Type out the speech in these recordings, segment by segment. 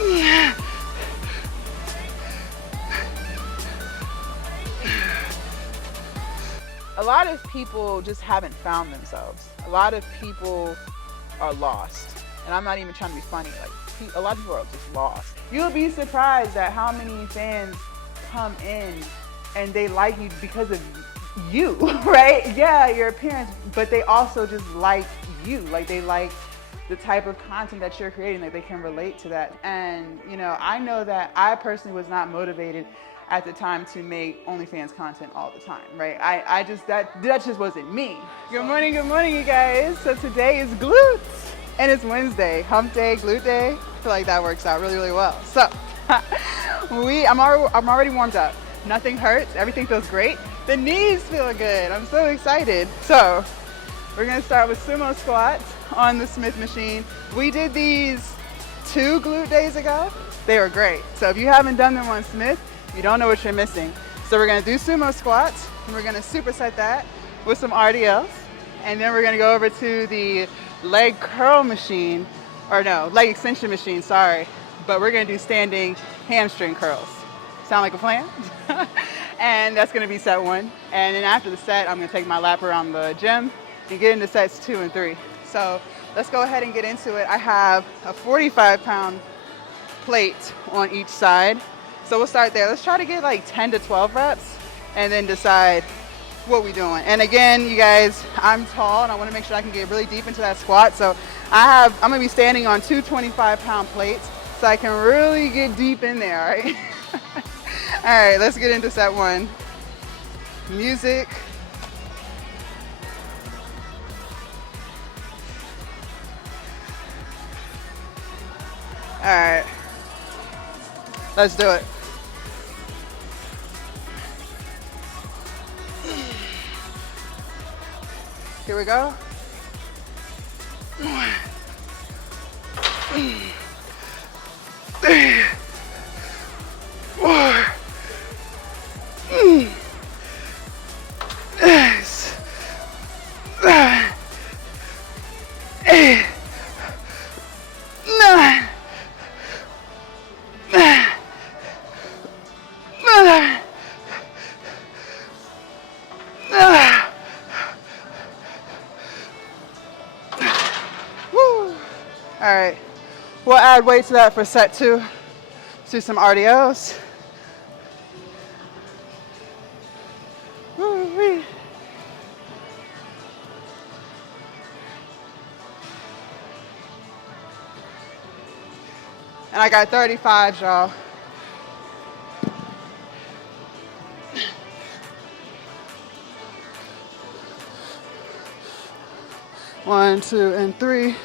A lot of people just haven't found themselves. A lot of people are lost. And I'm not even trying to be funny. Like, a lot of people are just lost. You'll be surprised at how many fans come in and they like you because of you, right? Yeah, your appearance, but they also just like you. Like, they like the type of content that you're creating, like they can relate to that. And, you know, I know that I personally was not motivated at the time to make OnlyFans content all the time, right? I just, that just wasn't me. Good morning, you guys. So today is glutes, and it's Wednesday, hump day, glute day. I feel like that works out really, really well. So, I'm already warmed up. Nothing hurts, everything feels great. The knees feel good, I'm so excited. So, we're gonna start with sumo squats on the Smith machine. We did these 2 glute days ago. They were great. So if you haven't done them on Smith, you don't know what you're missing. So we're gonna do sumo squats, and we're gonna superset that with some RDLs. And then we're gonna go over to the leg curl machine, or no, leg extension machine, sorry. But we're gonna do standing hamstring curls. Sound like a plan? And that's gonna be set 1. And then after the set, I'm gonna take my lap around the gym and get into sets 2 and 3. So let's go ahead and get into it. I have a 45-pound plate on each side. So we'll start there. Let's try to get like 10 to 12 reps and then decide what we're doing. And again, you guys, I'm tall and I want to make sure I can get really deep into that squat. So I'm gonna be standing on 2 25-pound plates so I can really get deep in there, all right? All right, let's get into set 1. Music. All right, let's do it. Here we go. All right, we'll add weight to that for set 2. Let's do some RDLs. Woo-wee. And I got 35, y'all. One, 2, and 3.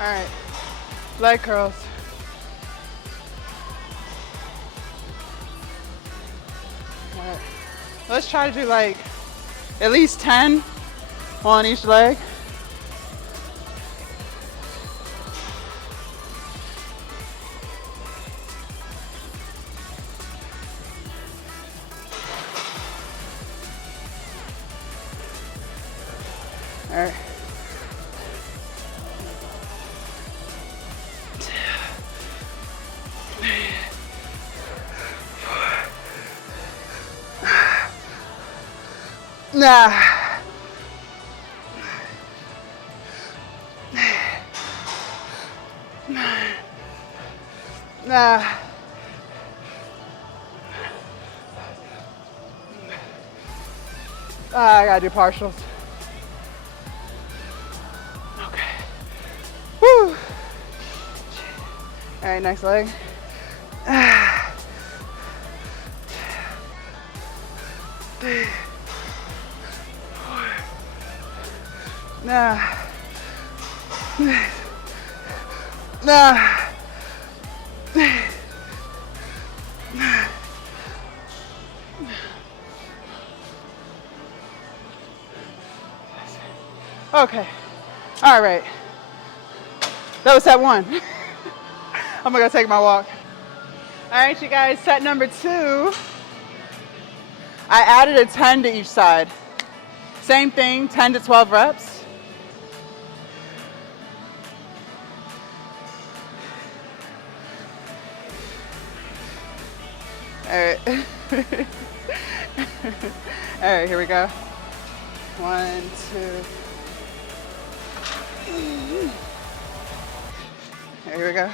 All right, leg curls. All right, let's try to do like at least 10 on each leg. All right. Nah. Nah. I gotta do partials. Okay. Woo. All right, next leg. Nah. Nah. Okay. All right. That was set one. I'm gonna go take my walk. All right, you guys, set number 2. I added a 10 to each side. Same thing, 10 to 12 reps. All right. All right, here we go. 1, 2. Here we go.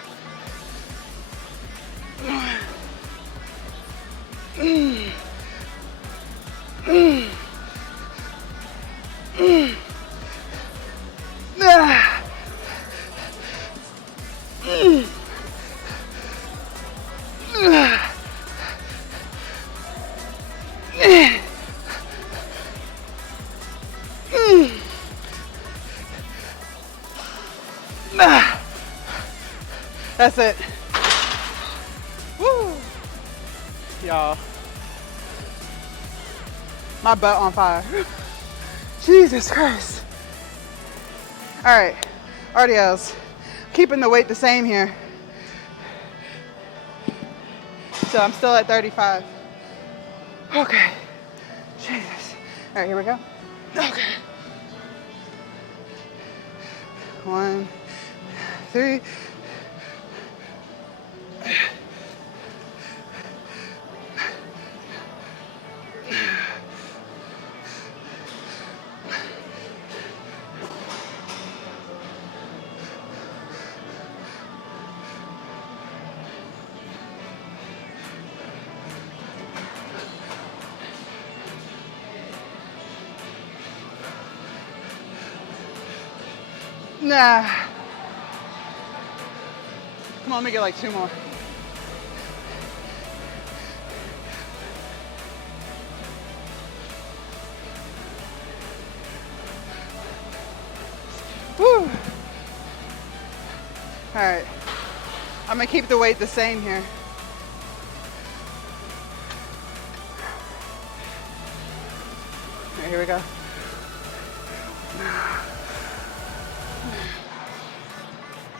That's it. Woo. Y'all. My butt on fire. Jesus Christ. All right, RDLs. Keeping the weight the same here. So I'm still at 35. Okay. Jesus. All right, here we go. Okay. 1, 3. Nah. Come on, let me get like 2 more. Woo. All right. I'm gonna keep the weight the same here. All right, here we go.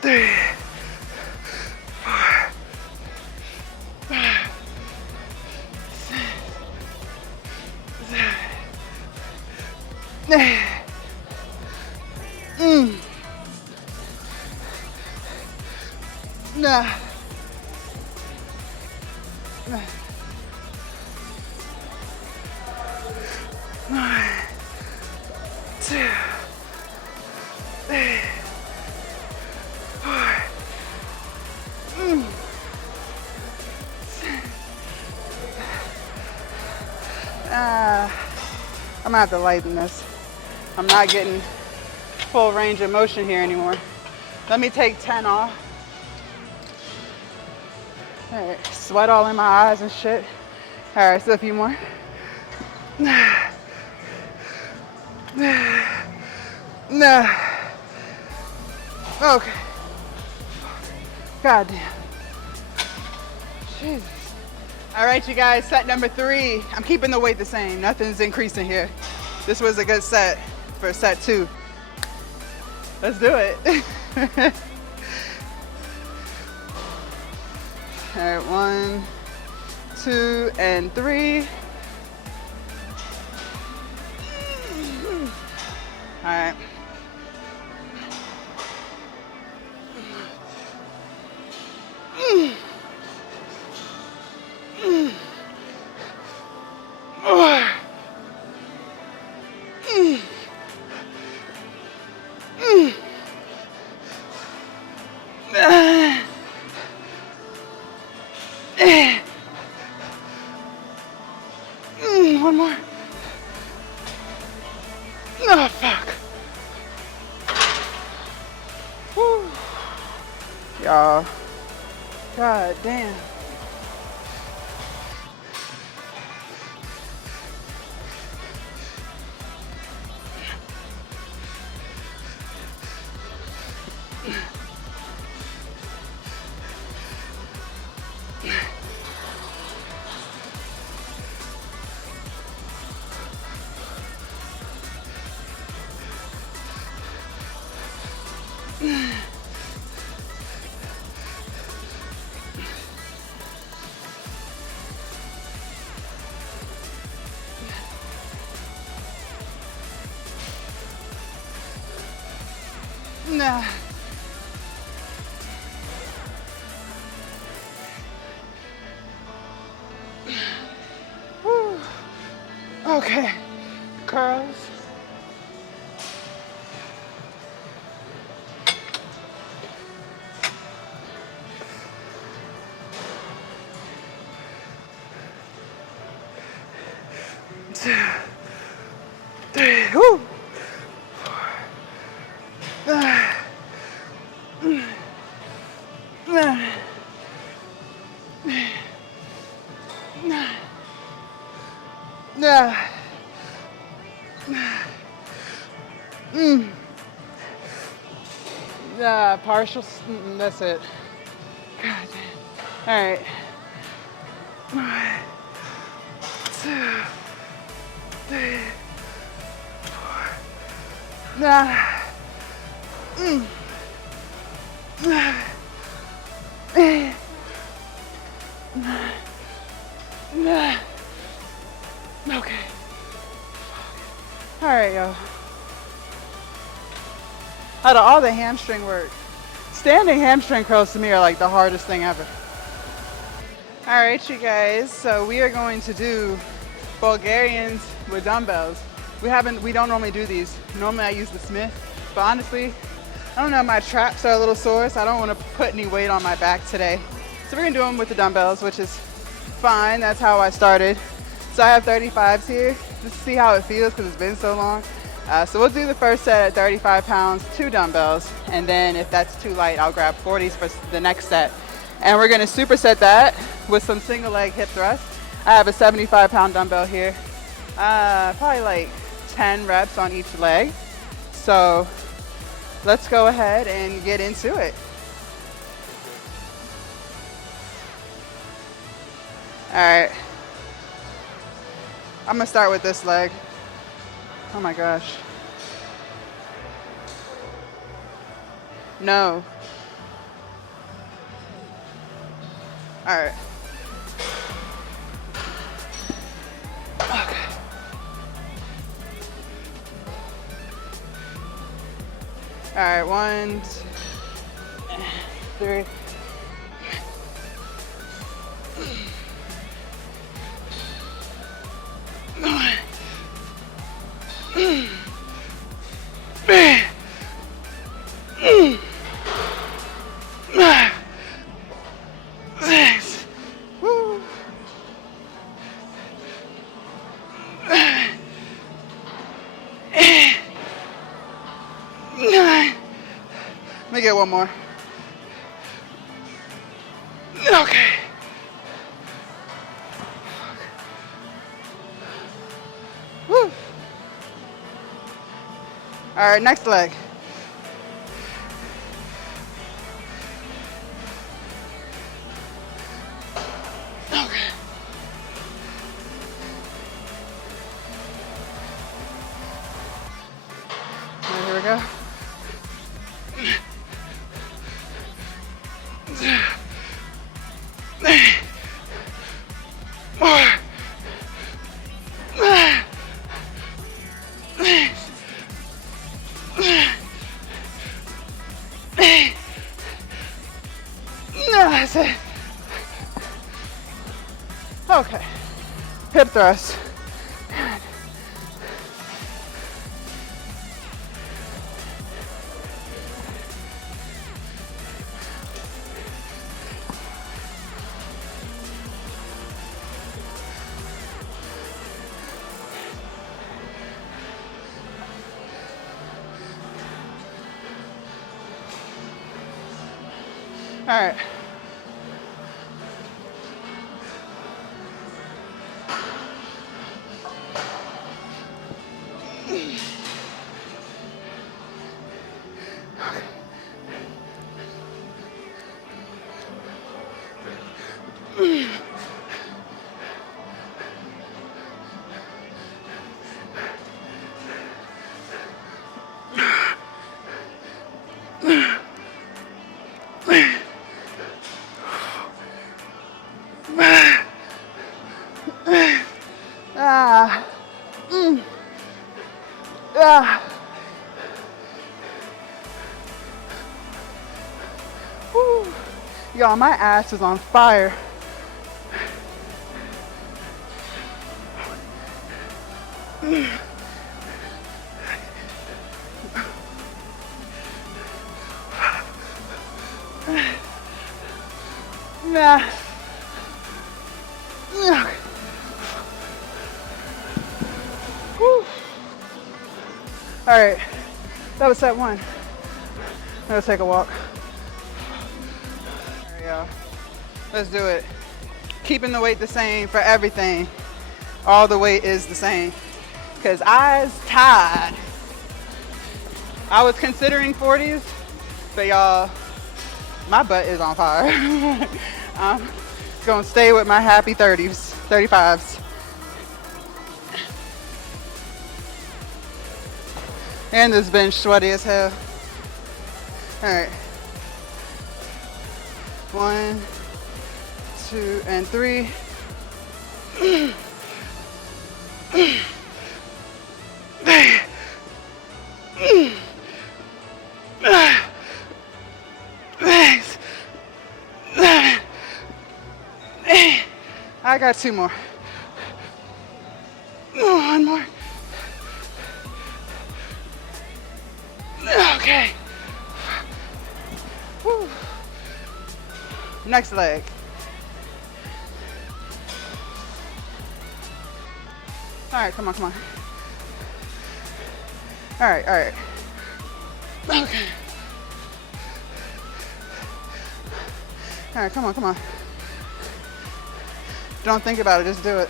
3, 4, 5, 6, 7, 8. Nah. 1, 2, 3, 4. I'm gonna have to lighten this. I'm not getting full range of motion here anymore. Let me take 10 off. All right, sweat all in my eyes and shit. All right, still a few more. No. Okay. God damn. Jesus. All right, you guys, set number 3. I'm keeping the weight the same. Nothing's increasing here. This was a good set for set 2. Let's do it. All right, 1, 2, and 3. All right. One more. Oh, fuck. Woo. Y'all. God damn. Nah. Whew. Okay, curls. Two, three, whoo. Partial, that's it. God damn. All right. 1, 2, 3, 4. Okay. All right, y'all. Out of all the hamstring work, standing hamstring curls to me are like the hardest thing ever. All right, you guys, so we are going to do Bulgarians with dumbbells. We don't normally do these. Normally I use the Smith, but honestly, I don't know, my traps are a little sore, so I don't want to put any weight on my back today. So we're gonna do them with the dumbbells, which is fine. That's how I started. So I have 35s here, just to see how it feels because it's been so long. So we'll do the first set at 35 pounds, 2 dumbbells, and then if that's too light, I'll grab 40s for the next set. And we're gonna superset that with some single leg hip thrusts. I have a 75-pound dumbbell here, probably like 10 reps on each leg. So let's go ahead and get into it. All right, I'm gonna start with this leg. Oh my gosh. No. All right. Okay. All right, 1, 2, 3. Let me get one more. Okay. Woo. All right, next leg. Okay. All right, here we go. That's it. Okay. Hip thrust. All right. Ah. Woo. Y'all, my ass is on fire. Nah. Woo. All right, that was set one. Let's take a walk. All right, y'all, let's do it. Keeping the weight the same for everything. All the weight is the same. Cause I's tired. I was considering 40s, but y'all, my butt is on fire. I'm gonna stay with my happy 30s, 35s. And this bench sweaty as hell. All right. 1, 2, and 3. I got 2 more. One more. Okay. Whew. Next leg. All right, come on, come on. All right, all right. Okay. All right, come on, come on. Don't think about it, just do it.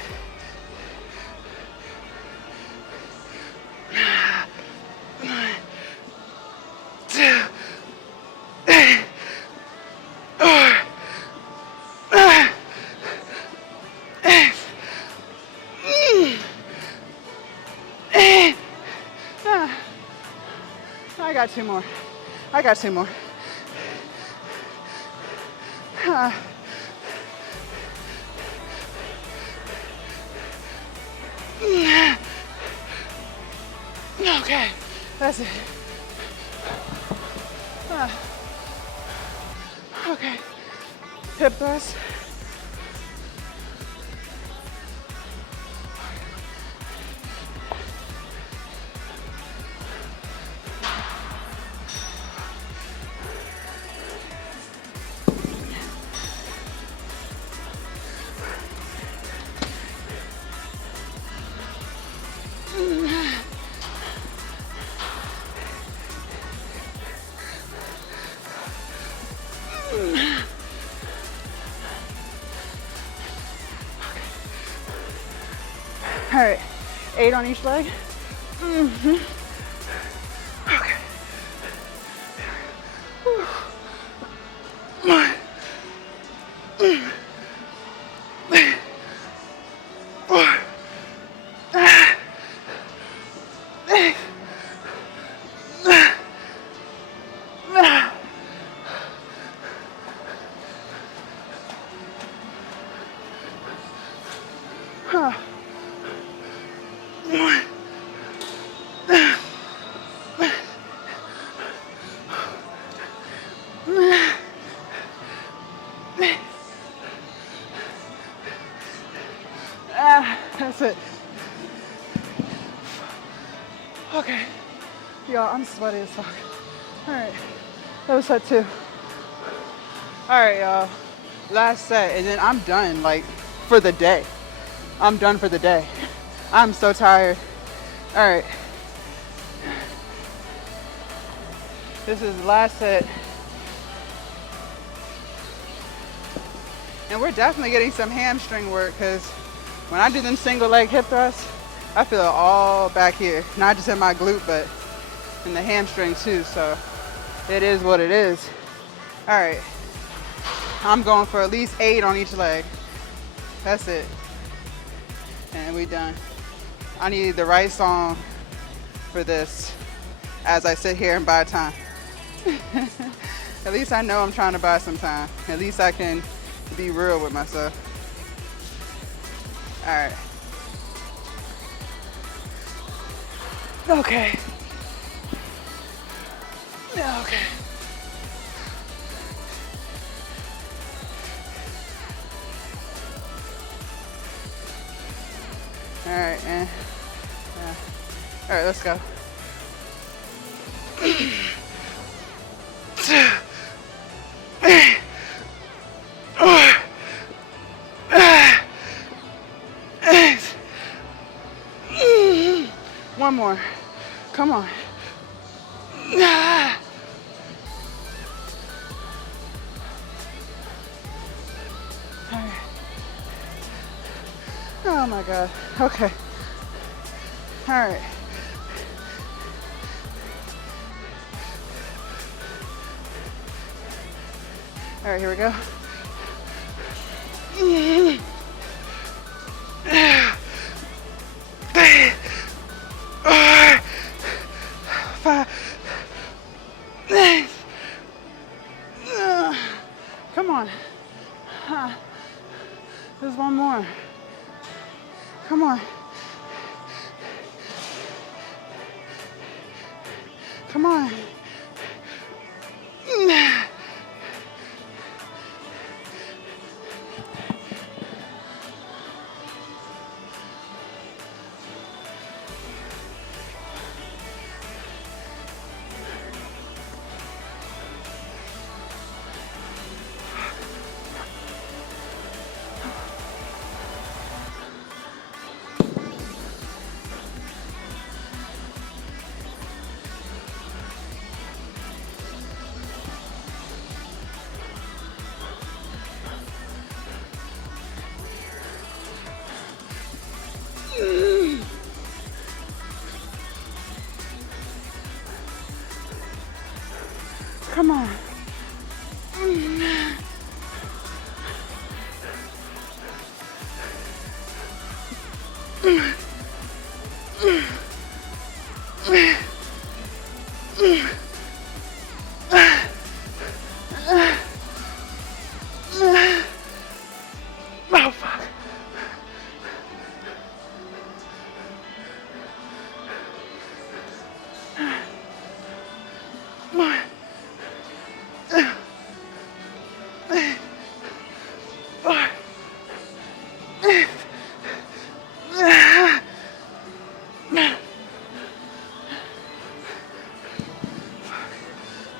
I got 2 more. I got 2 more. Okay, that's it. Okay, hip thrust. All right, 8 on each leg. Okay. That's it. Okay. Y'all, I'm sweaty as fuck. All right. That was set 2. All right, y'all. Last set, and then I'm done, like, for the day. I'm done for the day. I'm so tired. All right. This is the last set. And we're definitely getting some hamstring work, because when I do them single leg hip thrusts, I feel it all back here. Not just in my glute, but in the hamstring too. So it is what it is. All right. I'm going for at least 8 on each leg. That's it. And we done. I need the right song for this as I sit here and buy time. At least I know I'm trying to buy some time. At least I can be real with myself. All right. Okay. Okay. All right, man. All right, let's go. One more. Come on. Oh my God. Okay. All right. All right, here we go. 5. Come on. There's one more. Come on. Come on. Come on. Oh, fuck.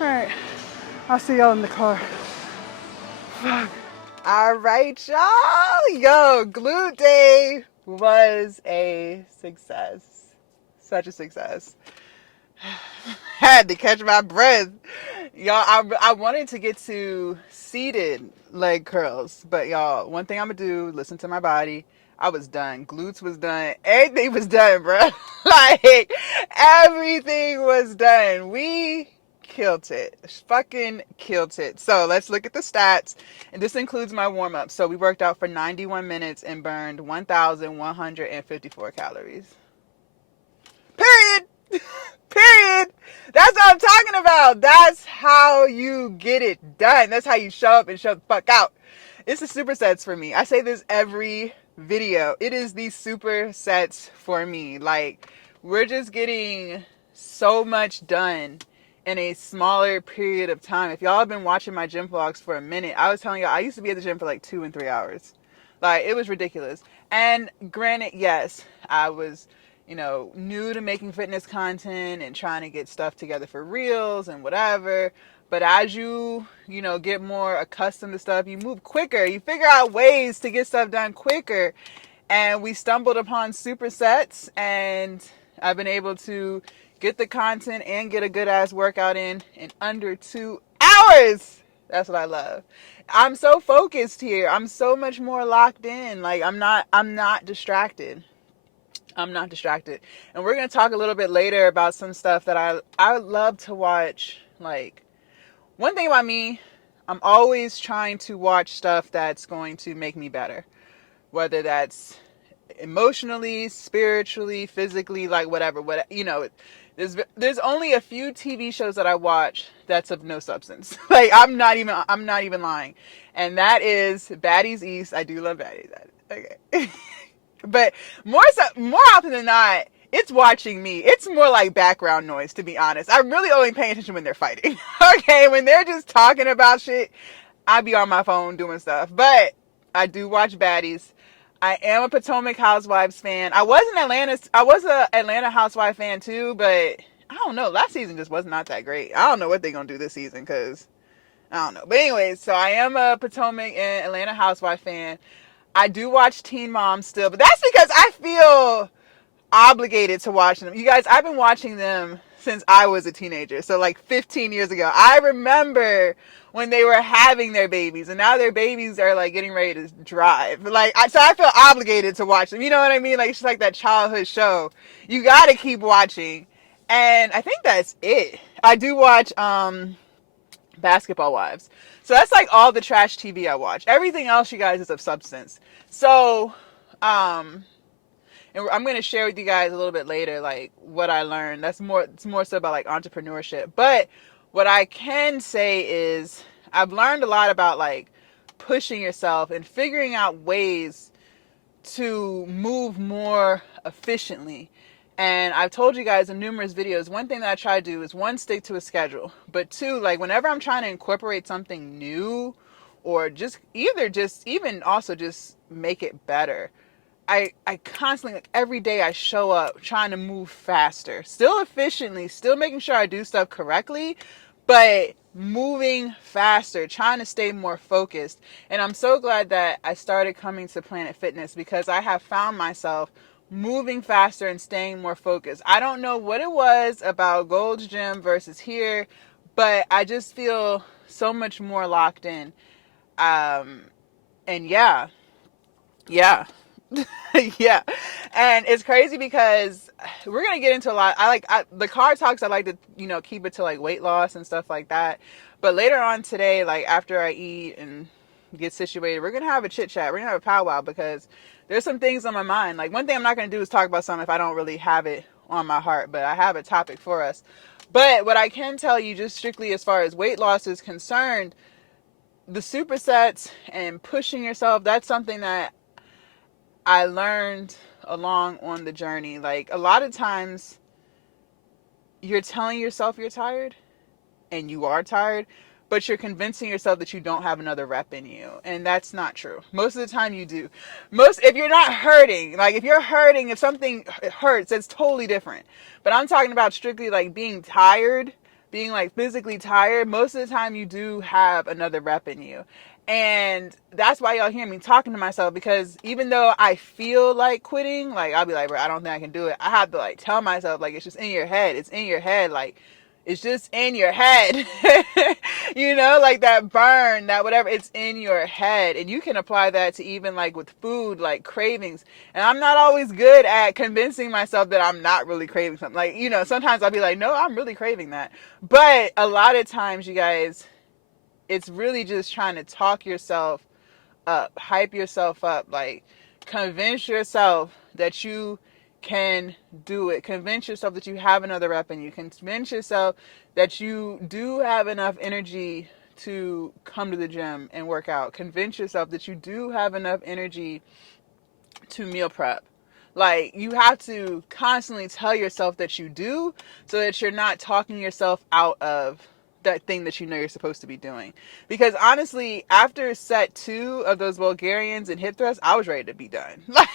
Alright, I'll see y'all in the car. Fuck. Alright, y'all. Yo, glute day was a success. Such a success. Had to catch my breath. Y'all, I wanted to get to seated leg curls, but y'all, one thing I'm gonna do, listen to my body. I was done. Glutes was done. Everything was done, bro. Like, everything was done. We killed it. Fucking killed it. So let's look at the stats. And this includes my warm-up. So we worked out for 91 minutes and burned 1,154 calories. Period. Period. That's what I'm talking about. That's how you get it done. That's how you show up and show the fuck out. It's the supersets for me. I say this every video. It is the supersets for me. Like, we're just getting so much done in a smaller period of time. If y'all have been watching my gym vlogs for a minute, I was telling y'all I used to be at the gym for like 2 and 3 hours. Like, it was ridiculous. And granted, yes, I was, new to making fitness content and trying to get stuff together for reels and whatever. But as you get more accustomed to stuff, you move quicker. You figure out ways to get stuff done quicker. And we stumbled upon supersets, and I've been able to get the content and get a good ass workout in under 2 hours. That's what I love. I'm so focused here. I'm so much more locked in. Like, I'm not distracted. I'm not distracted. And we're going to talk a little bit later about some stuff that I love to watch. Like, one thing about me, I'm always trying to watch stuff that's going to make me better. Whether that's emotionally, spiritually, physically, like whatever. There's only a few TV shows that I watch that's of no substance. Like, I'm not even lying. And that is Baddies East. I do love Baddies. Okay. But more often than not, it's watching me. It's more like background noise, to be honest. I'm really only paying attention when they're fighting. Okay, when they're just talking about shit, I be on my phone doing stuff. But I do watch baddies. I am a Potomac Housewives fan. I was a Atlanta Housewife fan too, but I don't know. Last season just was not that great. I don't know what they're gonna do this season because I don't know. But anyways, so I am a Potomac and Atlanta Housewife fan. I do watch Teen Mom still, but that's because I feel obligated to watch them. You guys, I've been watching them since I was a teenager. So like 15 years ago. I remember when they were having their babies, and now their babies are like getting ready to drive. So I feel obligated to watch them. You know what I mean? Like it's just like that childhood show. You got to keep watching. And I think that's it. I do watch Basketball Wives. So that's like all the trash TV I watch. Everything else, you guys, is of substance. So, and I'm going to share with you guys a little bit later, like what I learned. It's more so about like entrepreneurship. But what I can say is I've learned a lot about like pushing yourself and figuring out ways to move more efficiently. And I've told you guys in numerous videos, one thing that I try to do is one, stick to a schedule. But two, like whenever I'm trying to incorporate something new or just even also just make it better, I constantly, like every day I show up trying to move faster, still efficiently, still making sure I do stuff correctly, but moving faster, trying to stay more focused. And I'm so glad that I started coming to Planet Fitness because I have found myself moving faster and staying more focused. I don't know what it was about Gold's Gym versus here, but I just feel so much more locked in. And yeah. Yeah. And it's crazy because we're going to get into a lot. The car talks, I like to, keep it to like weight loss and stuff like that. But later on today, like after I eat and get situated, we're going to have a chit chat. We're going to have a powwow because there's some things on my mind. Like one thing I'm not going to do is talk about something if I don't really have it on my heart, but I have a topic for us. But what I can tell you just strictly as far as weight loss is concerned, the supersets and pushing yourself, that's something that I learned along on the journey. Like a lot of times you're telling yourself you're tired and you are tired, but you're convincing yourself that you don't have another rep in you. And that's not true. Most of the time you do. If you're not hurting, like if you're hurting, if something hurts, that's totally different. But I'm talking about strictly like being tired, being like physically tired. Most of the time you do have another rep in you. And that's why y'all hear me talking to myself, because even though I feel like quitting, like I'll be like, bro, I don't think I can do it. I have to like tell myself, like, it's just in your head. It's in your head. Like, it's just in your head. Like that burn, that whatever, it's in your head. And you can apply that to even like with food, like cravings. And I'm not always good at convincing myself that I'm not really craving something. Like, sometimes I'll be like, no, I'm really craving that. But a lot of times, you guys, it's really just trying to talk yourself up, hype yourself up, like convince yourself that you can do it. Convince yourself that you have another rep in you. Convince yourself that you do have enough energy to come to the gym and work out. Convince yourself that you do have enough energy to meal prep. Like, you have to constantly tell yourself that you do, so that you're not talking yourself out of that thing that you know you're supposed to be doing. Because honestly, after set 2 of those Bulgarians and hip thrusts, I was ready to be done. Like,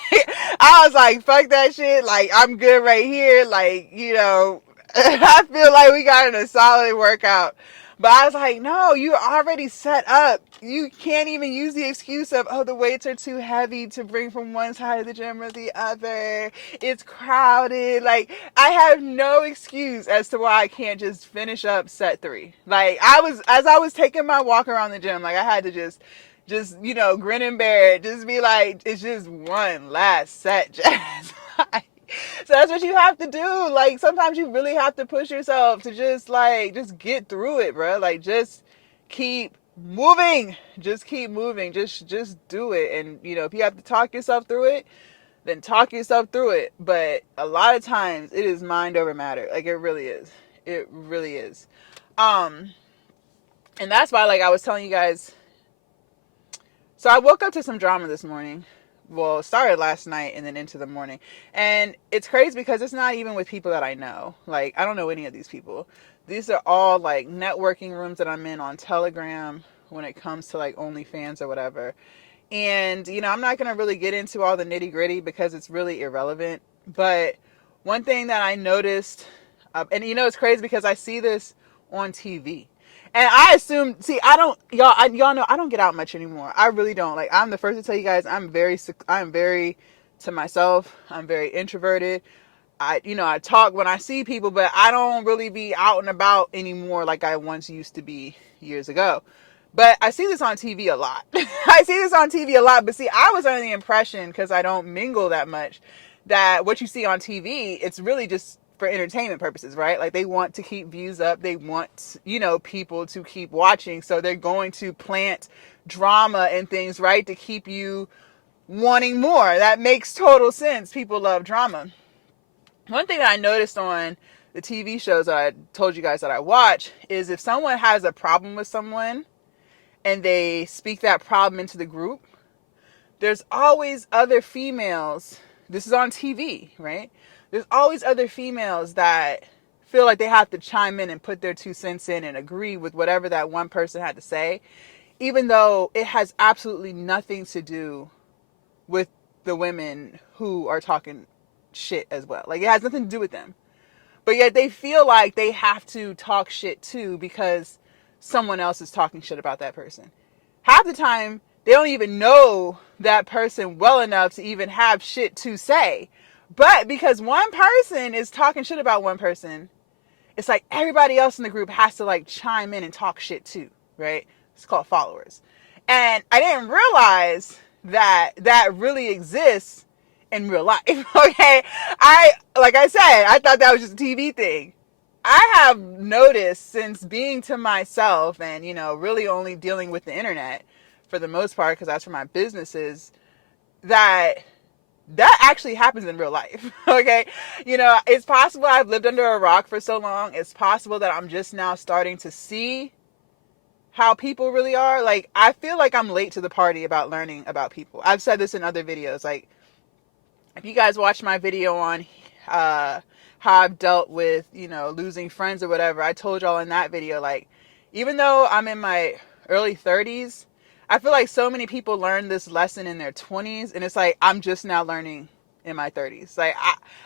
I was like, fuck that shit. Like, I'm good right here. Like, I feel like we got in a solid workout. But I was like, no, you're already set up. You can't even use the excuse of, oh, the weights are too heavy to bring from one side of the gym or the other. It's crowded. Like, I have no excuse as to why I can't just finish up set 3. Like, as I was taking my walk around the gym, like, I had to just grin and bear it. Just be like, it's just one last set, Jazz. So that's what you have to do. Like, sometimes you really have to push yourself to just get through it, bro. Like, just keep moving. Just keep moving. Just do it. And, if you have to talk yourself through it, then talk yourself through it. But a lot of times it is mind over matter. Like, it really is. It really is. And that's why, like, I was telling you guys. So I woke up to some drama this morning well, it started last night and then into the morning. And it's crazy because it's not even with people that I know. Like, I don't know any of these people. These are all like networking rooms that I'm in on Telegram when it comes to like OnlyFans or whatever. And, I'm not going to really get into all the nitty gritty because it's really irrelevant. But one thing that I noticed, and it's crazy because I see this on TV. And I assume, see, I don't, y'all know I don't get out much anymore. I really don't. Like, I'm the first to tell you guys, I'm very to myself. I'm very introverted. I talk when I see people, but I don't really be out and about anymore like I once used to be years ago. But I see this on TV a lot. I see this on TV a lot. But see, I was under the impression, because I don't mingle that much, that what you see on TV, it's really just for entertainment purposes, right? Like, they want to keep views up. They want, people to keep watching. So they're going to plant drama and things, right, to keep you wanting more. That makes total sense. People love drama. One thing that I noticed on the TV shows that I told you guys that I watch is if someone has a problem with someone and they speak that problem into the group, there's always other females. This is on TV, right? There's always other females that feel like they have to chime in and put their 2 cents in and agree with whatever that one person had to say, even though it has absolutely nothing to do with the women who are talking shit as well. Like, it has nothing to do with them. But yet they feel like they have to talk shit too because someone else is talking shit about that person. Half the time, they don't even know that person well enough to even have shit to say. But because one person is talking shit about one person, it's like everybody else in the group has to like chime in and talk shit too, right? It's called followers. And I didn't realize that that really exists in real life. Okay. Like I said, I thought that was just a TV thing. I have noticed since being to myself and, really only dealing with the internet for the most part, because that's for my businesses, that actually happens in real life. Okay. It's possible I've lived under a rock for so long. It's possible that I'm just now starting to see how people really are. Like, I feel like I'm late to the party about learning about people. I've said this in other videos. Like, if you guys watch my video on how I've dealt with, losing friends or whatever, I told y'all in that video, like, even though I'm in my early 30s, I feel like so many people learn this lesson in their 20s, and it's like I'm just now learning in my 30s. Like,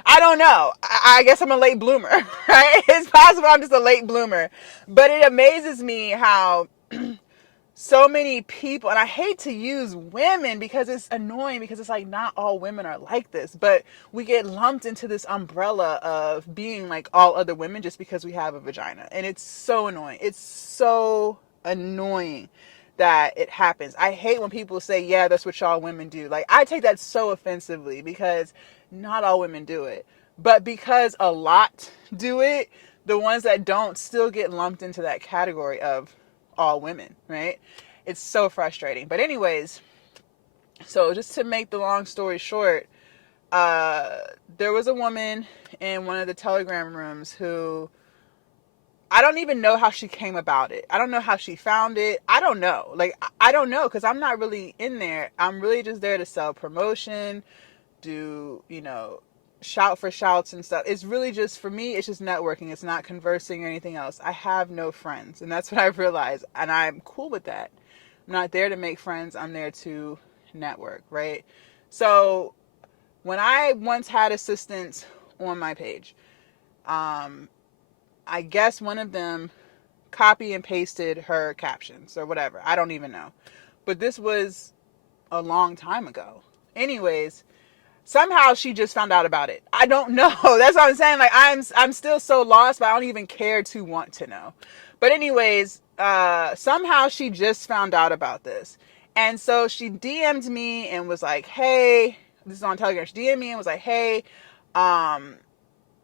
I don't know. I guess I'm a late bloomer, right? It's possible I'm just a late bloomer. But it amazes me how so many people, and I hate to use women because it's annoying, because it's like not all women are like this, but we get lumped into this umbrella of being like all other women just because we have a vagina. And it's so annoying. It's so annoying that it happens. I hate when people say, yeah, that's what y'all women do. Like, I take that so offensively because not all women do it. But because a lot do it, the ones that don't still get lumped into that category of all women, right? It's so frustrating. But anyways, so just to make the long story short, there was a woman in one of the Telegram rooms who, I don't even know how she came about it. I don't know how she found it. I don't know. Like, I don't know, because I'm not really in there. I'm really just there to sell promotion, do, shout for shouts and stuff. It's really just, for me, it's just networking. It's not conversing or anything else. I have no friends, and that's what I've realized, and I'm cool with that. I'm not there to make friends. I'm there to network, right? So when I once had assistants on my page, I guess one of them copy and pasted her captions or whatever. I don't even know. But this was a long time ago. Anyways, somehow she just found out about it. I don't know. That's what I'm saying. Like, I'm still so lost, but I don't even care to want to know. But anyways, somehow she just found out about this. And so she DM'd me and was like, hey, this is on Telegram. She DM'd me and was like, hey,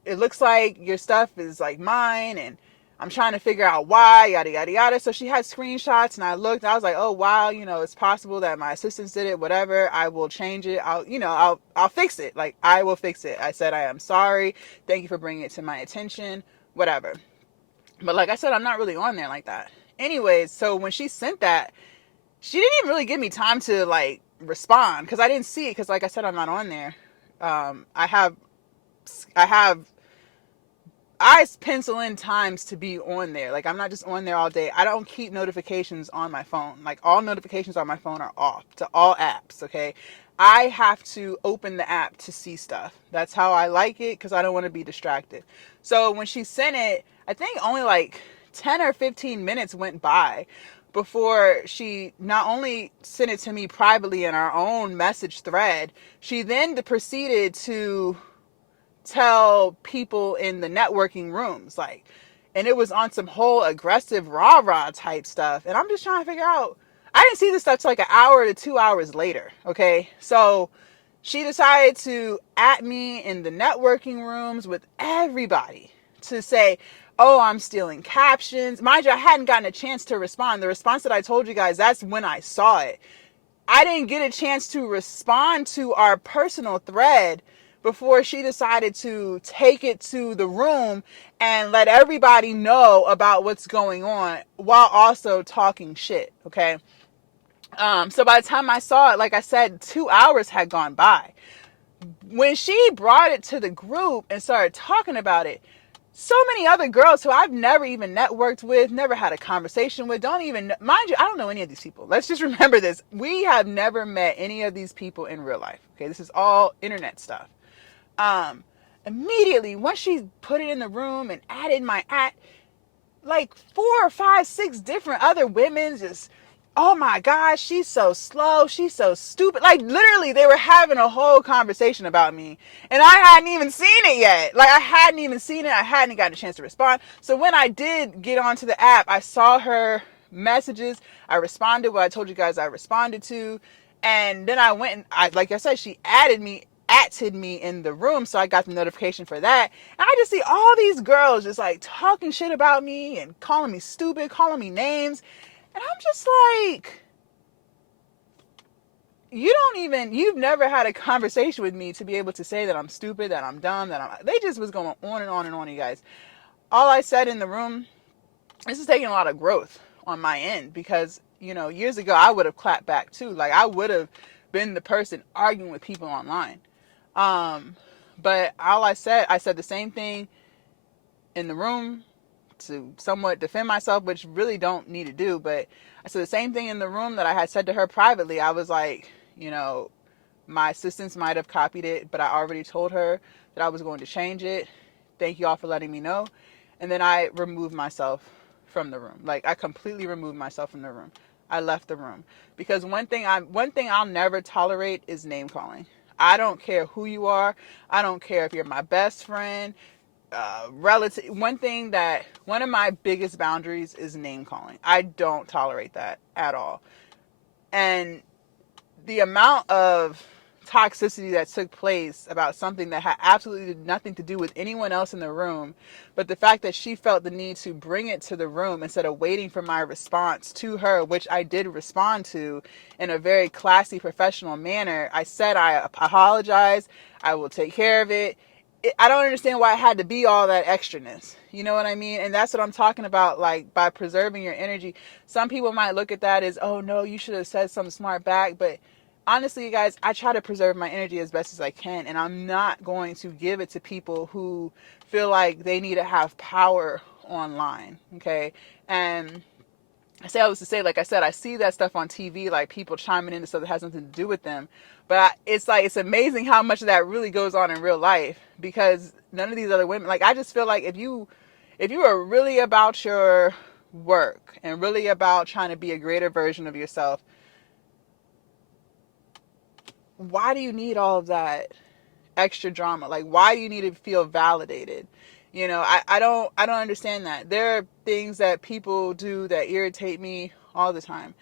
it looks like your stuff is like mine, and I'm trying to figure out why, yada, yada, yada. So she had screenshots, and I looked, and I was like, oh, wow, it's possible that my assistants did it, whatever. I will change it. I'll fix it. Like, I will fix it. I said, I am sorry. Thank you for bringing it to my attention, whatever. But like I said, I'm not really on there like that. Anyways, so when she sent that, she didn't even really give me time to like respond because I didn't see it because, like I said, I'm not on there. I have I pencil in times to be on there. Like, I'm not just on there all day. I don't keep notifications on my phone. Like, all notifications on my phone are off to all apps, okay? I have to open the app to see stuff. That's how I like it because I don't want to be distracted. So when she sent it, I think only like 10 or 15 minutes went by before she not only sent it to me privately in our own message thread, she then proceeded to tell people in the networking rooms, like, and it was on some whole aggressive rah-rah type stuff. And I'm just trying to figure out, I didn't see this stuff till like an hour to 2 hours later, okay? So she decided to at me in the networking rooms with everybody to say, oh, I'm stealing captions. Mind you, I hadn't gotten a chance to respond. The response that I told you guys, that's when I saw it. I didn't get a chance to respond to our personal thread before she decided to take it to the room and let everybody know about what's going on while also talking shit, okay? So by the time I saw it, like I said, 2 hours had gone by. When she brought it to the group and started talking about it, so many other girls who I've never even networked with, never had a conversation with, don't even, mind you, I don't know any of these people. Let's just remember this. We have never met any of these people in real life. Okay, this is all internet stuff. Immediately, once she put it in the room and added my at, like 4 or 5, 6 different other women just, oh my gosh, she's so slow, she's so stupid. Like, literally, they were having a whole conversation about me, and I hadn't even seen it yet. Like, I hadn't even seen it. I hadn't gotten a chance to respond. So when I did get onto the app, I saw her messages. I responded what I told you guys I responded to, and then I went and like I said, she atted me in the room, so I got the notification for that. And I just see all these girls just like talking shit about me and calling me stupid, calling me names. And I'm just like, you've never had a conversation with me to be able to say that I'm stupid, that I'm dumb, they just was going on and on and on, you guys. All I said in the room, this is taking a lot of growth on my end because, years ago I would have clapped back too. Like, I would have been the person arguing with people online. But all I said the same thing in the room to somewhat defend myself, which really don't need to do. But I said the same thing in the room that I had said to her privately. I was like, my assistants might have copied it, but I already told her that I was going to change it. Thank you all for letting me know. And then I removed myself from the room. Like, I completely removed myself from the room. I left the room because one thing I'll never tolerate is name calling. I don't care who you are. I don't care if you're my best friend, relative. One of my biggest boundaries is name calling. I don't tolerate that at all. And the amount of toxicity that took place about something that had absolutely nothing to do with anyone else in the room, but the fact that she felt the need to bring it to the room instead of waiting for my response to her, which I did respond to in a very classy, professional manner. I said I apologize, I will take care of it. I don't understand why it had to be all that extraness. You know what I mean? And that's what I'm talking about, like, by preserving your energy. Some people might look at that as, oh no, you should have said something smart back, but honestly, you guys, I try to preserve my energy as best as I can, and I'm not going to give it to people who feel like they need to have power online, okay? And I say all this to say, like I said, I see that stuff on TV, like people chiming into stuff that has nothing to do with them. But it's amazing how much of that really goes on in real life, because none of these other women, like, I just feel like if you are really about your work and really about trying to be a greater version of yourself, why do you need all of that extra drama? Like, why do you need to feel validated? I don't understand that. There are things that people do that irritate me all the time.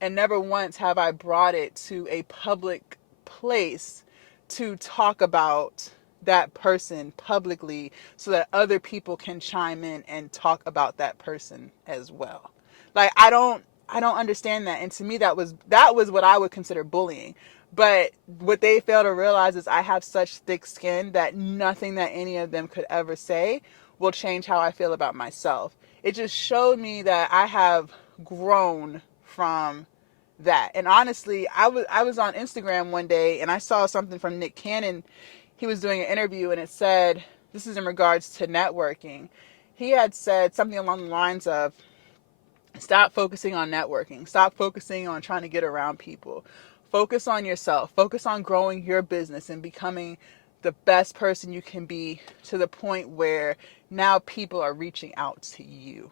And never once have I brought it to a public place to talk about that person publicly so that other people can chime in and talk about that person as well. Like, I don't understand that. And to me, that was what I would consider bullying. But what they fail to realize is I have such thick skin that nothing that any of them could ever say will change how I feel about myself. It just showed me that I have grown from that. And honestly, I was on Instagram one day and I saw something from Nick Cannon. He was doing an interview and it said, this is in regards to networking. He had said something along the lines of, stop focusing on networking. Stop focusing on trying to get around people. Focus on yourself. Focus on growing your business and becoming the best person you can be, to the point where now people are reaching out to you.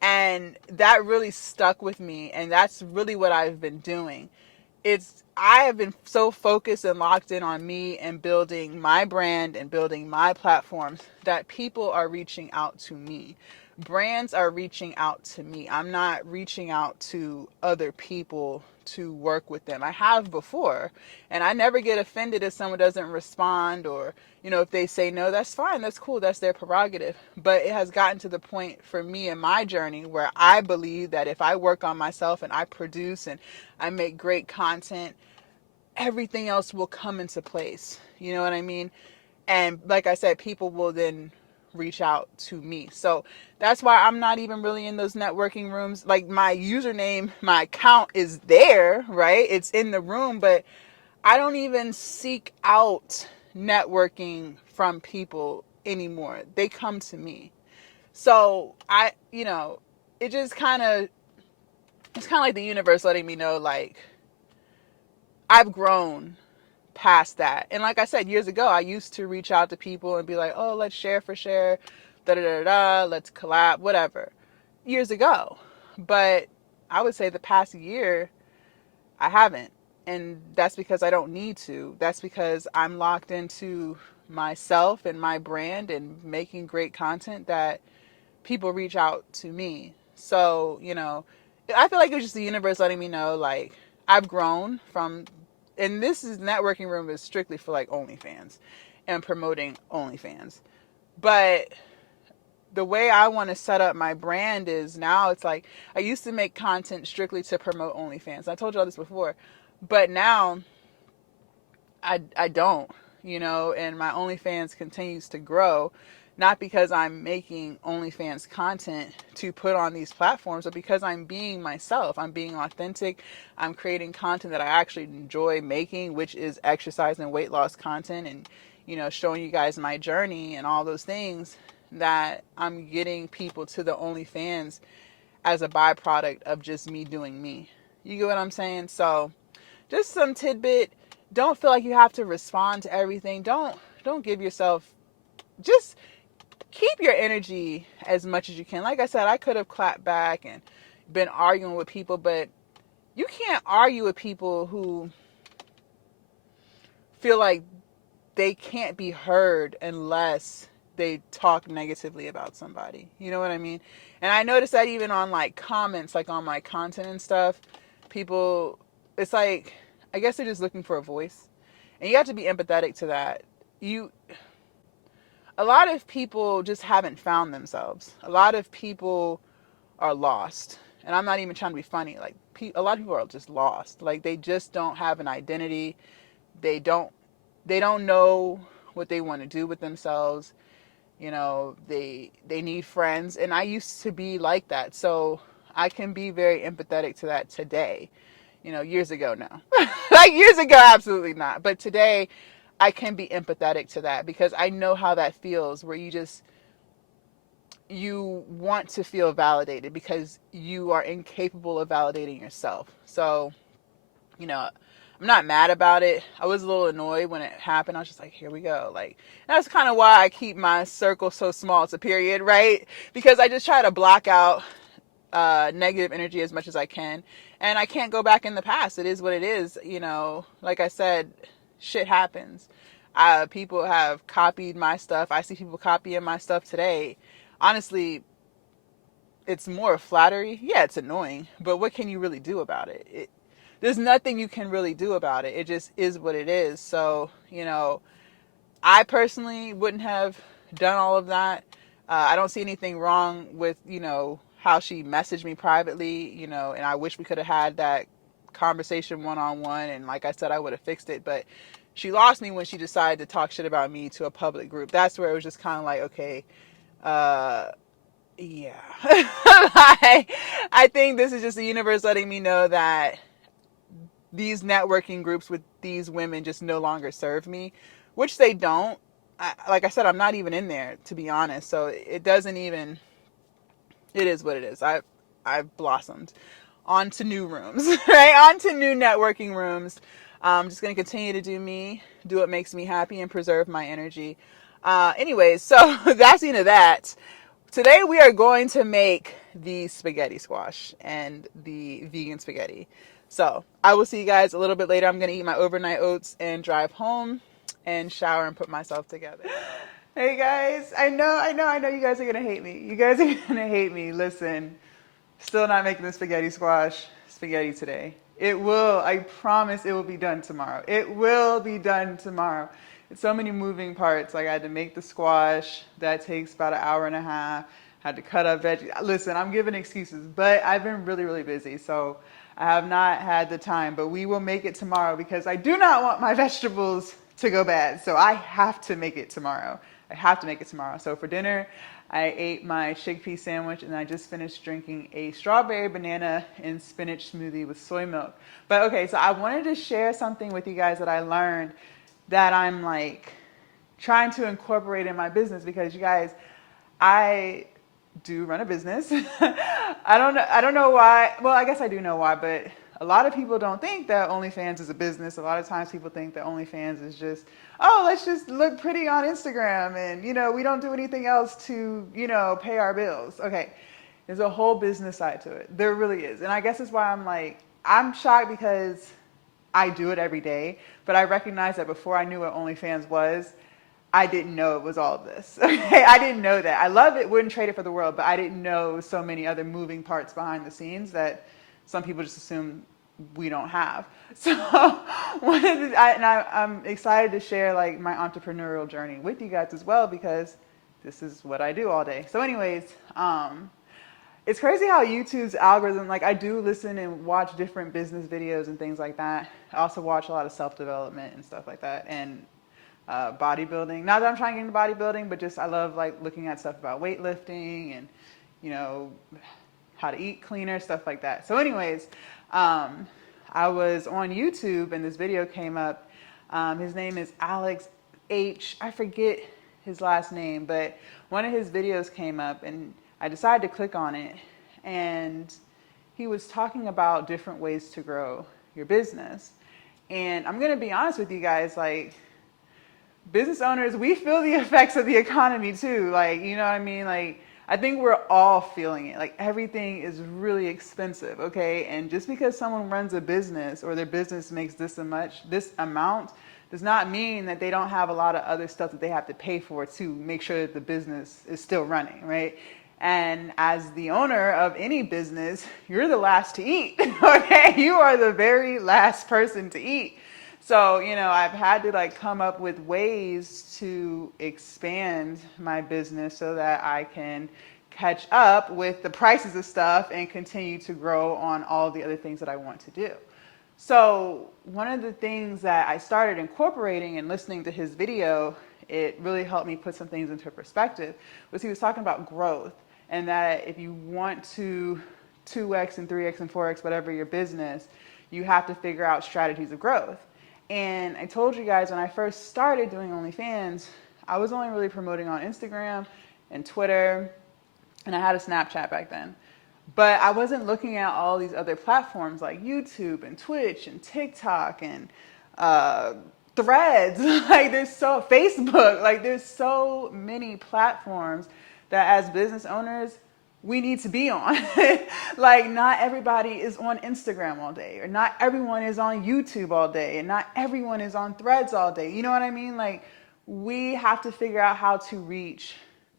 And that really stuck with me, and that's really what I've been doing. I have been so focused and locked in on me and building my brand and building my platforms that people are reaching out to me. Brands are reaching out to me. I'm not reaching out to other people to work with them. I have before, and I never get offended if someone doesn't respond, or if they say no, that's fine, that's cool, that's their prerogative. But it has gotten to the point for me in my journey where I believe that if I work on myself and I produce and I make great content, everything else will come into place. You know what I mean? And like I said, people will then reach out to me. So that's why I'm not even really in those networking rooms. Like, my username, my account is there, right? It's in the room, but I don't even seek out networking from people anymore. They come to me. So it just it's kind of like the universe letting me know, like, I've grown past that. And like I said, years ago, I used to reach out to people and be like, oh, let's share for share, da da da da, let's collab, whatever. Years ago. But I would say the past year, I haven't. And that's because I don't need to. That's because I'm locked into myself and my brand and making great content that people reach out to me. So, I feel like it was just the universe letting me know, like, I've grown from, and this is networking room is strictly for like OnlyFans and promoting OnlyFans. But the way I want to set up my brand is now it's like, I used to make content strictly to promote OnlyFans. I told you all this before, but now I don't, and my OnlyFans continues to grow, not because I'm making OnlyFans content to put on these platforms, but because I'm being myself. I'm being authentic. I'm creating content that I actually enjoy making, which is exercise and weight loss content, and, showing you guys my journey and all those things, that I'm getting people to the OnlyFans as a byproduct of just me doing me. You get what I'm saying? So just some tidbit. Don't feel like you have to respond to everything. Don't give yourself, just keep your energy as much as you can. Like I said, I could have clapped back and been arguing with people, but you can't argue with people who feel like they can't be heard unless they talk negatively about somebody. You know what I mean? And I noticed that even on like comments, like on my content and stuff, people, it's like, I guess they're just looking for a voice. And you have to be empathetic to that. A lot of people just haven't found themselves. A lot of people are lost. And I'm not even trying to be funny. Like, a lot of people are just lost. Like, they just don't have an identity. They don't know what they want to do with themselves. They need friends, and I used to be like that. So I can be very empathetic to that today. Years ago, no. Like, years ago, absolutely not. But today, I can be empathetic to that, because I know how that feels, where you want to feel validated because you are incapable of validating yourself. So, I'm not mad about it. I was a little annoyed when it happened. I was just like, here we go. Like, that's kind of why I keep my circle so small. It's a period, right? Because I just try to block out negative energy as much as I can. And I can't go back in the past. It is what it is. Like I said, shit happens. People have copied my stuff. I see people copying my stuff today. Honestly, it's more flattery. Yeah, it's annoying, but what can you really do about it? There's nothing you can really do about it. It just is what it is. So, I personally wouldn't have done all of that. I don't see anything wrong with, how she messaged me privately, and I wish we could have had that conversation one-on-one. And like I said, I would have fixed it. But she lost me when she decided to talk shit about me to a public group. That's where it was just kind of like, okay, Yeah. I think this is just the universe letting me know that these networking groups with these women just no longer serve me, which they don't. Like I said, I'm not even in there, to be honest. So it doesn't even, it is what it is. I've blossomed onto new rooms, right? Onto new networking rooms. I'm just going to continue to do me, do what makes me happy, and preserve my energy. Anyways, so that's the end of that. Today we are going to make the spaghetti squash and the vegan spaghetti. So I will see you guys a little bit later. I'm going to eat my overnight oats and drive home and shower and put myself together. Hey guys, I know you guys are going to hate me. You guys are going to hate me. Listen, still not making the spaghetti today. It will, I promise it will be done tomorrow. It will be done tomorrow. It's so many moving parts. Like I had to make the squash. That takes about an hour and a half. Had to cut up veggies. Listen, I'm giving excuses, but I've been really, really busy. So I have not had the time, but we will make it tomorrow because I do not want my vegetables to go bad. So I have to make it tomorrow. I have to make it tomorrow. So for dinner, I ate my chickpea sandwich and I just finished drinking a strawberry, banana, and spinach smoothie with soy milk. But okay, so I wanted to share something with you guys that I learned that I'm like trying to incorporate in my business because you guys, I do run a business. I don't know why. Well, I guess I do know why, but a lot of people don't think that OnlyFans is a business. A lot of times people think that OnlyFans is just, oh, let's just look pretty on Instagram and, we don't do anything else to, pay our bills. Okay. There's a whole business side to it. There really is. And I guess that's why I'm shocked because I do it every day, but I recognize that before I knew what OnlyFans was, I didn't know it was all of this. Okay, I didn't know that. I love it, wouldn't trade it for the world, but I didn't know so many other moving parts behind the scenes that some people just assume we don't have. So I'm excited to share like my entrepreneurial journey with you guys as well because this is what I do all day. So anyways, it's crazy how YouTube's algorithm, like I do listen and watch different business videos and things like that. I also watch a lot of self-development and stuff like that. And bodybuilding. Not that I'm trying to get into bodybuilding, but just I love like looking at stuff about weightlifting and how to eat cleaner, stuff like that. So anyways, I was on YouTube and this video came up. His name is Alex H. I forget his last name, but one of his videos came up and I decided to click on it. And he was talking about different ways to grow your business. And I'm going to be honest with you guys, like, business owners, we feel the effects of the economy too. Like, you know what I mean? Like, I think we're all feeling it. Like, everything is really expensive, okay? And just because someone runs a business or their business makes this amount, does not mean that they don't have a lot of other stuff that they have to pay for to make sure that the business is still running, right? And as the owner of any business, you're the last to eat, okay? You are the very last person to eat. So, I've had to like come up with ways to expand my business so that I can catch up with the prices of stuff and continue to grow on all the other things that I want to do. So one of the things that I started incorporating and listening to his video, it really helped me put some things into perspective, was he was talking about growth and that if you want to 2x and 3x and 4x, whatever your business, you have to figure out strategies of growth. And I told you guys when I first started doing OnlyFans, I was only really promoting on Instagram and Twitter, and I had a Snapchat back then. But I wasn't looking at all these other platforms like YouTube and Twitch and TikTok and Threads. Like there's so many platforms that as business owners, we need to be on. Like not everybody is on Instagram all day, or not everyone is on YouTube all day, and not everyone is on Threads all day. You know what I mean? Like we have to figure out how to reach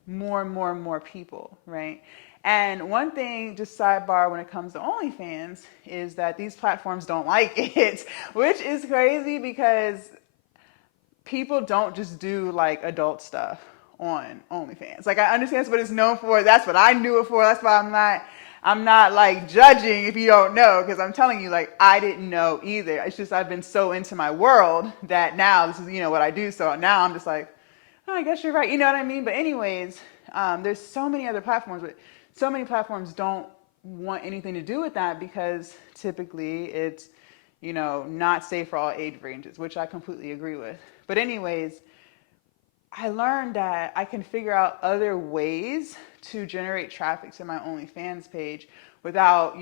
more and more and more people, right? And one thing, just sidebar, when it comes to OnlyFans, is that these platforms don't like it, which is crazy because people don't just do like adult stuff on OnlyFans. Like I understand that's what it's known for. That's what I knew it for. That's why I'm not like judging if you don't know, because I'm telling you, like, I didn't know either. It's just I've been so into my world that now this is, what I do. So now I'm just like, oh, I guess you're right. You know what I mean? But anyways, There's so many other platforms, but so many platforms don't want anything to do with that because typically it's, not safe for all age ranges, which I completely agree with. But anyways, I learned that I can figure out other ways to generate traffic to my OnlyFans page without,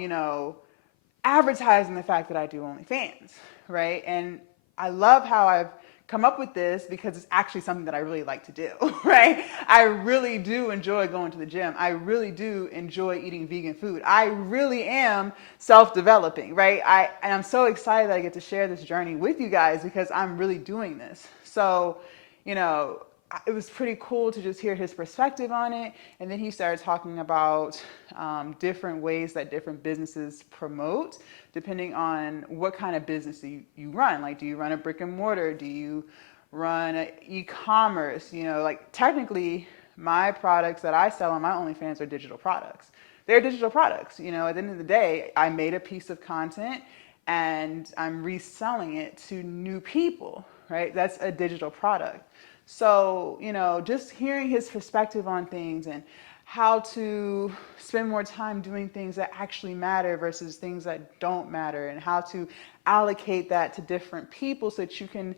advertising the fact that I do OnlyFans, right? And I love how I've come up with this because it's actually something that I really like to do, right? I really do enjoy going to the gym. I really do enjoy eating vegan food. I really am self-developing, right? And I'm so excited that I get to share this journey with you guys because I'm really doing this. So, it was pretty cool to just hear his perspective on it. And then he started talking about different ways that different businesses promote, depending on what kind of business you run. Like, do you run a brick and mortar? Do you run an e-commerce? Like technically, my products that I sell on my OnlyFans are digital products. They're digital products. At the end of the day, I made a piece of content and I'm reselling it to new people, right? That's a digital product. So, just hearing his perspective on things and how to spend more time doing things that actually matter versus things that don't matter, and how to allocate that to different people so that you can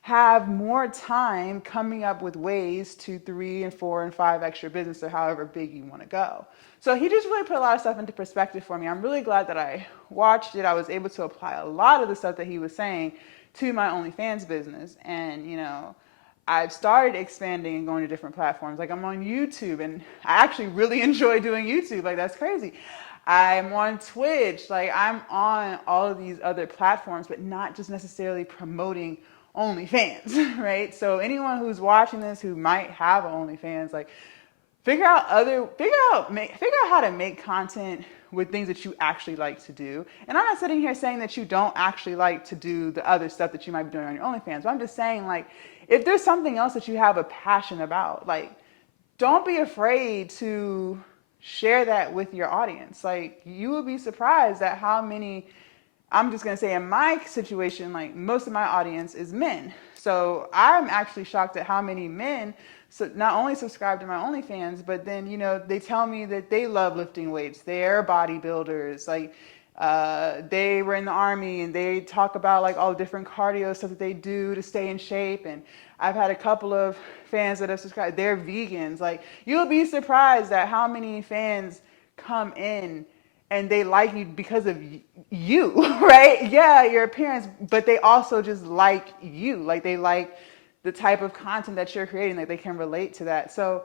have more time coming up with ways to 3 and 4 and 5 extra business or however big you want to go. So he just really put a lot of stuff into perspective for me. I'm really glad that I watched it. I was able to apply a lot of the stuff that he was saying to my OnlyFans business. And, I've started expanding and going to different platforms. Like I'm on YouTube and I actually really enjoy doing YouTube. Like that's crazy. I'm on Twitch. Like I'm on all of these other platforms, but not just necessarily promoting OnlyFans, right? So anyone who's watching this who might have OnlyFans, like figure out how to make content with things that you actually like to do. And I'm not sitting here saying that you don't actually like to do the other stuff that you might be doing on your OnlyFans, but I'm just saying, like, if there's something else that you have a passion about, like, don't be afraid to share that with your audience. Like, you will be surprised at how many, I'm just going to say in my situation, like most of my audience is men. So I'm actually shocked at how many men not only subscribe to my OnlyFans, but then, they tell me that they love lifting weights. They're bodybuilders. Like, they were in the army and they talk about like all the different cardio stuff that they do to stay in shape. And I've had a couple of fans that have subscribed. They're vegans. Like, you'll be surprised at how many fans come in and they like you because of you, right? Yeah, your appearance, but they also just like you. Like, they like the type of content that you're creating, like they can relate to that. So,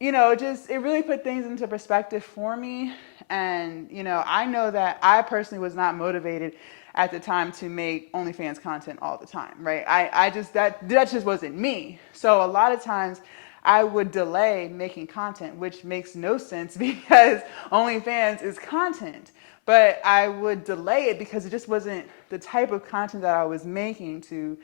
it really put things into perspective for me. And, I know that I personally was not motivated at the time to make OnlyFans content all the time, right? That just wasn't me. So a lot of times I would delay making content, which makes no sense because OnlyFans is content. But I would delay it because it just wasn't the type of content that I was making to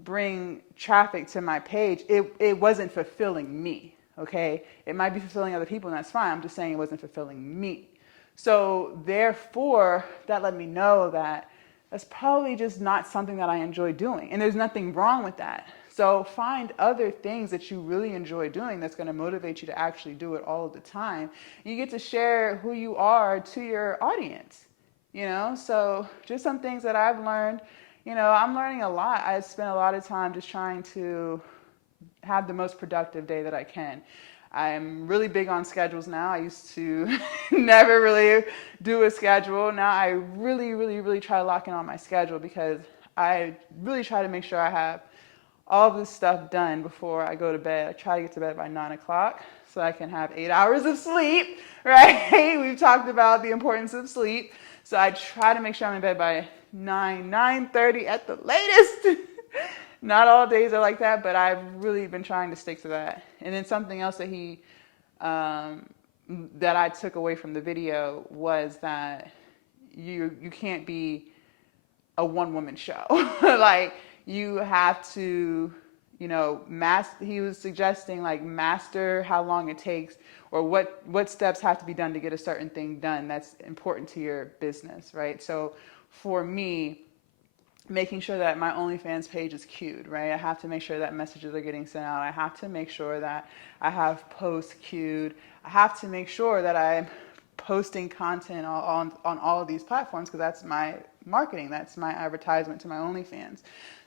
bring traffic to my page. It wasn't fulfilling me, okay? It might be fulfilling other people, and that's fine. I'm just saying it wasn't fulfilling me. So therefore, that let me know that that's probably just not something that I enjoy doing. And there's nothing wrong with that. So find other things that you really enjoy doing that's going to motivate you to actually do it all of the time. You get to share who you are to your audience, So just some things that I've learned. I'm learning a lot. I spent a lot of time just trying to have the most productive day that I can. I'm really big on schedules now. I used to never really do a schedule. Now I really, really, really try to lock in on my schedule because I really try to make sure I have all of this stuff done before I go to bed. I try to get to bed by 9 o'clock so I can have 8 hours of sleep, right? We've talked about the importance of sleep. So I try to make sure I'm in bed by 9:30 at the latest. Not all days are like that, but I've really been trying to stick to that. And then something else that that I took away from the video was that you can't be a one-woman show. Like, you have to, he was suggesting like master how long it takes or what steps have to be done to get a certain thing done that's important to your business, right? So for me, making sure that my OnlyFans page is queued, right? I have to make sure that messages are getting sent out. I have to make sure that I have posts queued. I have to make sure that I'm posting content on all of these platforms, because that's my marketing, that's my advertisement to my OnlyFans.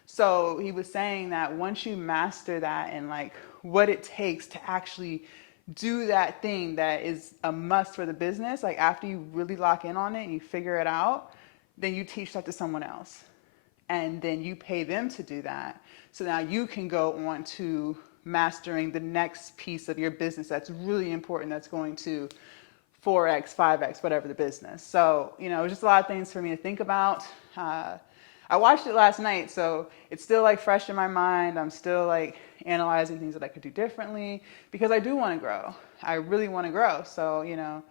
So he was saying that once you master that and like what it takes to actually do that thing that is a must for the business, like after you really lock in on it and you figure it out, then you teach that to someone else. And then you pay them to do that. So now you can go on to mastering the next piece of your business that's really important, that's going to 4x, 5x, whatever the business. So, you know, just a lot of things for me to think about. I watched it last night, so it's still like fresh in my mind. I'm still like analyzing things that I could do differently, because I do want to grow. I really want to grow. So, you know,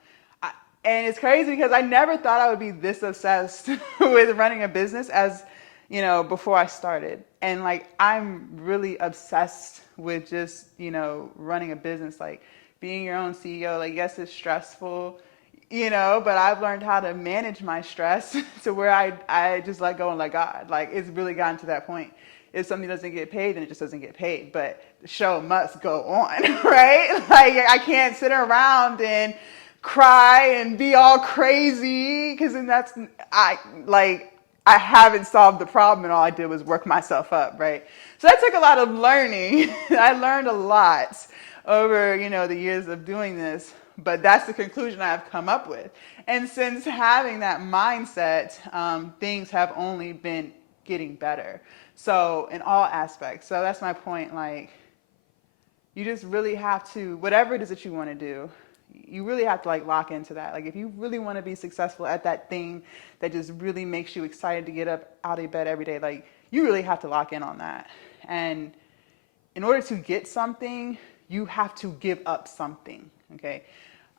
and it's crazy because I never thought I would be this obsessed with running a business as, you know, before I started. And like, I'm really obsessed with just, you know, running a business, like being your own CEO. Like, yes, it's stressful, you know, but I've learned how to manage my stress to where I just let go and let God. Like, it's really gotten to that point. If something doesn't get paid, then it just doesn't get paid. But the show must go on, right? Like, I can't sit around and cry and be all crazy, because then I haven't solved the problem and all I did was work myself up, right? So that took a lot of learning. I learned a lot over, you know, the years of doing this, but that's the conclusion I've come up with. And since having that mindset, things have only been getting better. So in all aspects. So that's my point. Like, you just really have to, whatever it is that you want to do, you really have to like lock into that. Like, if you really want to be successful at that thing that just really makes you excited to get up out of bed every day, like, you really have to lock in on that. And in order to get something, you have to give up something, okay?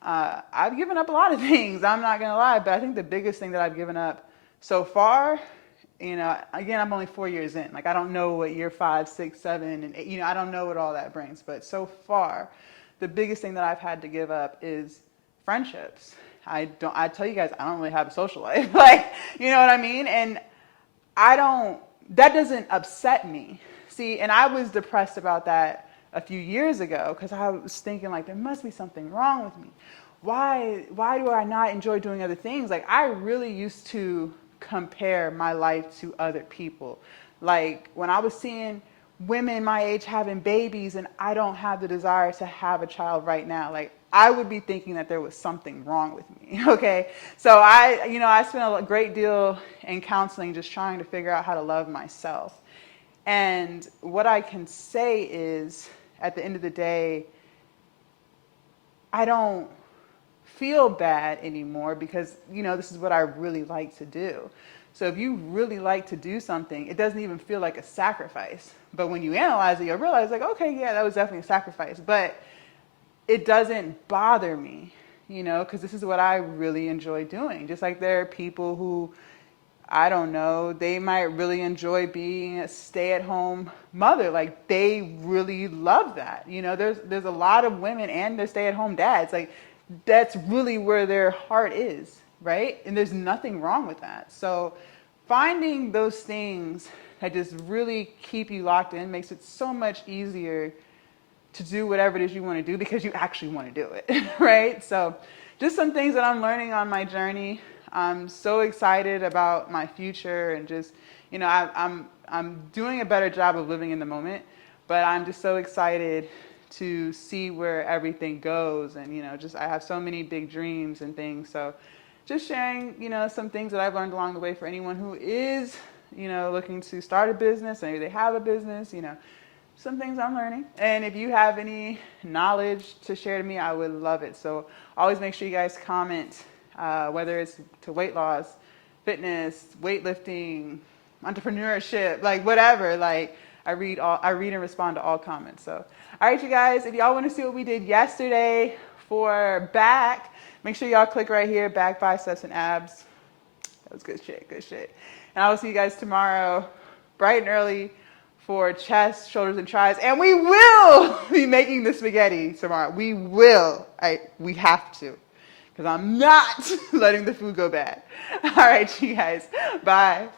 I've given up a lot of things, I'm not gonna lie, but I think the biggest thing that I've given up so far, you know, again, I'm only 4 years in. Like, I don't know what year 5, 6, 7, and 8, you know, I don't know what all that brings, but so far, the biggest thing that I've had to give up is friendships. I tell you guys, I don't really have a social life. Like, you know what I mean? And that doesn't upset me. See, and I was depressed about that a few years ago, because I was thinking, like, there must be something wrong with me. Why do I not enjoy doing other things? Like, I really used to compare my life to other people. Like, when I was seeing women my age having babies and I don't have the desire to have a child right now, like, I would be thinking that there was something wrong with me, okay? So I spent a great deal in counseling just trying to figure out how to love myself. And what I can say is, at the end of the day, I don't feel bad anymore, because, you know, this is what I really like to do. So if you really like to do something, it doesn't even feel like a sacrifice. But when you analyze it, you'll realize, like, okay, yeah, that was definitely a sacrifice. But it doesn't bother me, you know, because this is what I really enjoy doing. Just like there are people who, I don't know, they might really enjoy being a stay-at-home mother. Like, they really love that. You know, there's a lot of women and their stay-at-home dads. Like, that's really where their heart is, right? And there's nothing wrong with that. So finding those things that just really keep you locked in makes it so much easier to do whatever it is you want to do, because you actually want to do it, right? So just some things that I'm learning on my journey. I'm so excited about my future, and just, you know, I'm doing a better job of living in the moment, but I'm just so excited to see where everything goes. And, you know, just, I have so many big dreams and things. So just sharing, you know, some things that I've learned along the way for anyone who is, you know, looking to start a business, or maybe they have a business, you know, some things I'm learning. And if you have any knowledge to share to me, I would love it. So always make sure you guys comment, whether it's to weight loss, fitness, weightlifting, entrepreneurship, like whatever. Like, I read and respond to all comments. So, all right, you guys, if y'all want to see what we did yesterday for back, make sure y'all click right here, back, biceps, and abs. That was good shit, good shit. And I will see you guys tomorrow, bright and early, for chest, shoulders, and tries. And we will be making the spaghetti tomorrow. We will. We have to, because I'm not letting the food go bad. All right, you guys. Bye.